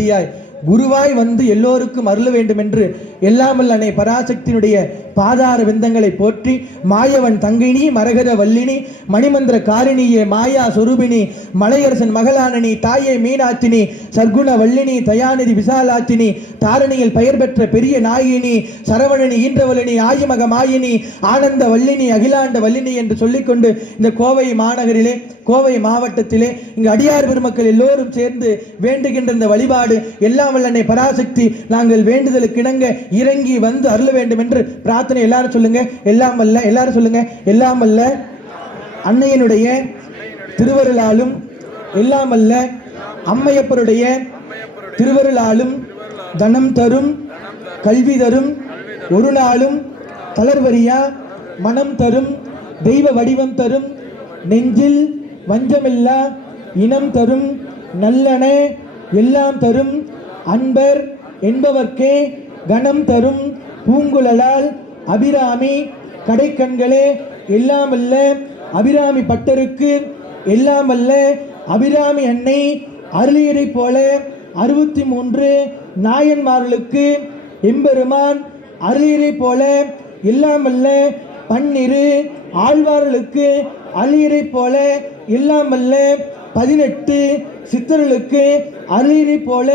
PI. குருவாய் வந்து எல்லோருக்கும் அருள வேண்டும் என்று எல்லாமல் அன்னை பராசக்தியினுடைய பாதார விந்தங்களை போற்றி மாயவன் தங்கினி மரகத வல்லினி மணிமந்திர காரிணியே மாயா சொரூபினி மலையரசன் மகளானனி தாயே மீனாட்சினி சர்க்குண வல்லினி தயாநிதி விசாலாட்சினி தாரணியில் பெயர் பெற்ற பெரிய நாயினி சரவணனி ஈன்றவலினி ஆயிமக மாயினி ஆனந்த வல்லினி அகிலாண்ட வல்லினி என்று சொல்லிக்கொண்டு இந்த கோவை மாநகரிலே கோவை மாவட்டத்திலே இங்கு அடியார் பெருமக்கள் எல்லோரும் சேர்ந்து வேண்டுகின்ற இந்த வழிபாடு எல்லாம் வல்லனை பராசக்தி நாங்கள் வேண்டுதலுக்கு இணங்க இறங்கி வந்து அருள வேண்டும் என்று பிரார்த்தனை எல்லாரும் சொல்லுங்க. எல்லாம் வல்ல எல்லாரும் சொல்லுங்க. எல்லாம் வல்ல அன்னையனுடைய திருவருளாலும் எல்லாம் வல்ல அம்மையப்பருடைய திருவருளாலும் தனம் தரும் கல்வி தரும் ஒரு நாளும் தளர்வரியா மனம் தரும் தெய்வ வடிவம் தரும் நெஞ்சில் வஞ்சமில்லா இனம் தரும் நல்லன எல்லாம் தரும் அன்பர் என்பவர்க்கே கணம் தரும் பூங்குழலால் அபிராமி கடைக்கண்களே எல்லாம் அல்ல அபிராமி பட்டருக்கு எல்லாம் அல்ல அபிராமி அன்னை அருளியரை போல அறுபத்தி மூன்று நாயன்மார்களுக்கு எம்பெருமான் அருளியரை போல எல்லாம் அல்ல பன்னிரு ஆழ்வார்களுக்கு அருளியரை போல எல்லாம் அல்ல பதினெட்டு சித்தர்களுக்கு அருளியரை போல